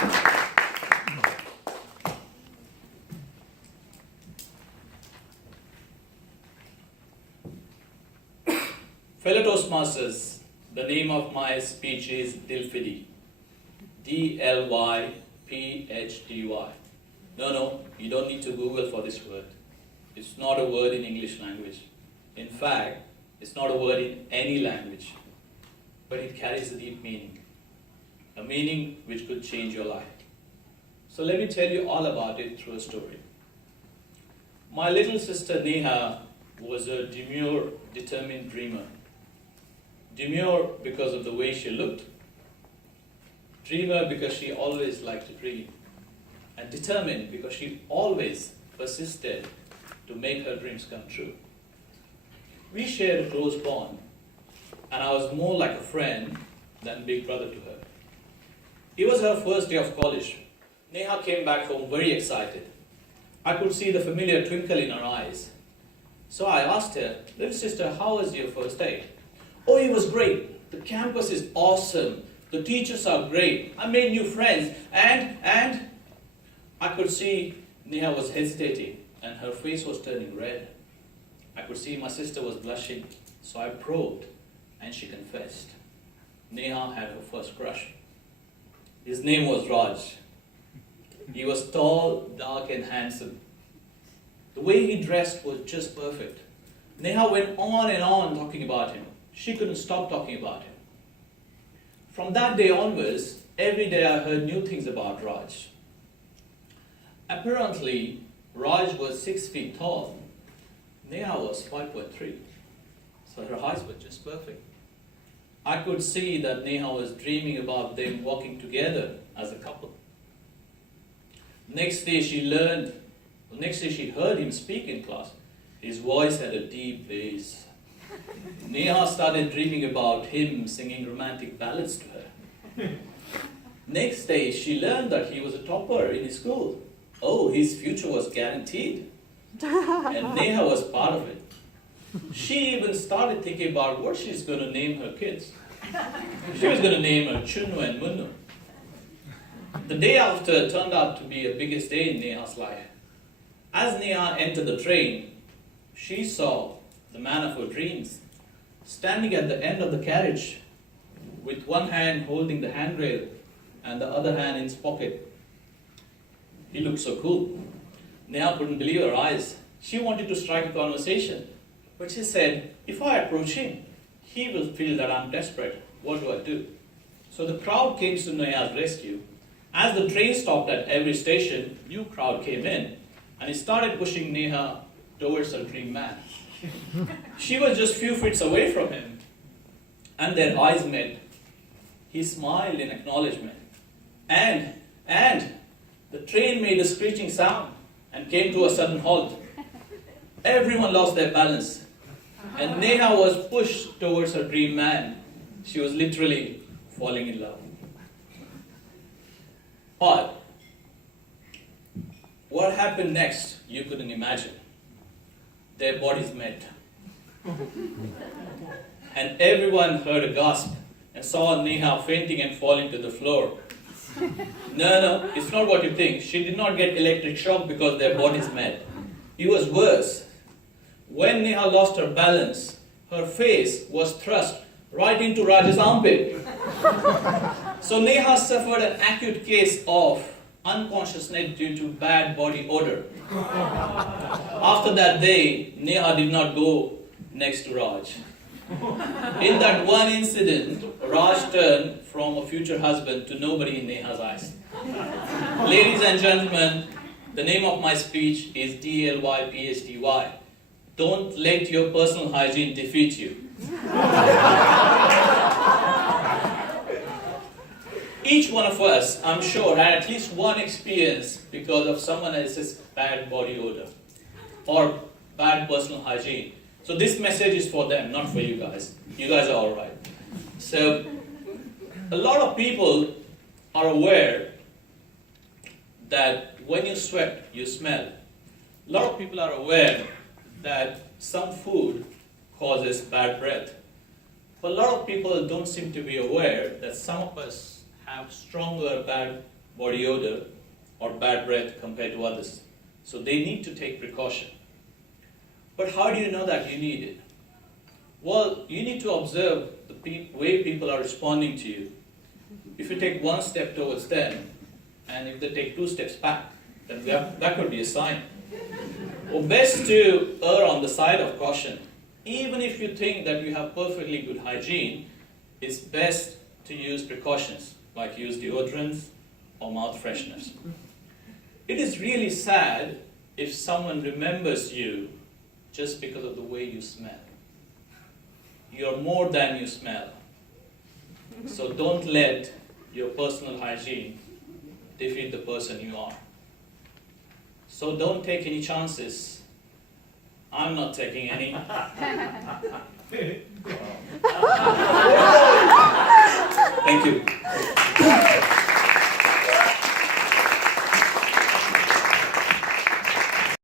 Fellow Toastmasters, the name of my speech is Dlyphdy. D-L-Y-P-H-D-Y. No, you don't need to Google for this word. It's not a word in English language. In fact, it's not a word in any language. But it carries a deep meaning. A meaning which could change your life. So let me tell you all about it through a story. My little sister Neha was a demure, determined dreamer. Demure because of the way she looked. Dreamer because she always liked to dream. And determined because she always persisted to make her dreams come true. We shared a close bond, and I was more like a friend than big brother to her. It was her first day of college. Neha came back home very excited. I could see the familiar twinkle in her eyes. So I asked her, "Little sister, how was your first day?" "Oh, it was great. The campus is awesome. The teachers are great. I made new friends. And I could see Neha was hesitating and her face was turning red. I could see my sister was blushing. So I probed and she confessed. Neha had her first crush. His name was Raj. He was tall, dark and handsome. The way he dressed was just perfect. Neha went on and on talking about him. She couldn't stop talking about him. From that day onwards, every day I heard new things about Raj. Apparently, Raj was 6 feet tall. Neha was 5'3". So her height was just perfect. I could see that Neha was dreaming about them walking together as a couple. Next day she heard him speak in class. His voice had a deep bass. Neha started dreaming about him singing romantic ballads to her. Next day, she learned that he was a topper in his school. Oh, his future was guaranteed. And Neha was part of it. She even started thinking about what she's going to name her kids. She was going to name her Chunu and Munnu. The day after turned out to be the biggest day in Neha's life. As Neha entered the train, she saw the man of her dreams standing at the end of the carriage with one hand holding the handrail and the other hand in his pocket. He looked so cool. Neha couldn't believe her eyes. She wanted to strike a conversation, but she said, "If I approach him, he will feel that I'm desperate. What do I do?" So the crowd came to Neha's rescue. As the train stopped at every station, new crowd came in and he started pushing Neha towards her dream man. She was just few feet away from him, and their eyes met. He smiled in acknowledgement. And the train made a screeching sound and came to a sudden halt. Everyone lost their balance, and Neha was pushed towards her dream man. She was literally falling in love. But what happened next, you couldn't imagine. Their bodies met. And everyone heard a gasp and saw Neha fainting and falling to the floor. No, it's not what you think. She did not get electric shock because their bodies met. It was worse. When Neha lost her balance, her face was thrust right into Raj's armpit. So Neha suffered an acute case of unconsciousness due to bad body odor. After that day, Neha did not go next to Raj. In that one incident, Raj turned from a future husband to nobody in Neha's eyes. Ladies and gentlemen, the name of my speech is Dlyphdy. Don't let your personal hygiene defeat you. Each one of us, I'm sure, had at least one experience because of someone else's bad body odor or bad personal hygiene. So this message is for them, not for you guys. You guys are all right. So a lot of people are aware that when you sweat, you smell. A lot of people are aware that some food causes bad breath. But a lot of people don't seem to be aware that some of us have stronger bad body odor or bad breath compared to others. So they need to take precaution. But how do you know that you need it? Well, you need to observe the way people are responding to you. If you take one step towards them, and if they take 2 steps back, then that could be a sign. Or best to err on the side of caution. Even if you think that you have perfectly good hygiene, it's best to use precautions, like use deodorants or mouth fresheners. It is really sad if someone remembers you just because of the way you smell. You're more than you smell. So don't let your personal hygiene defeat the person you are. So don't take any chances. I'm not taking any. Thank you.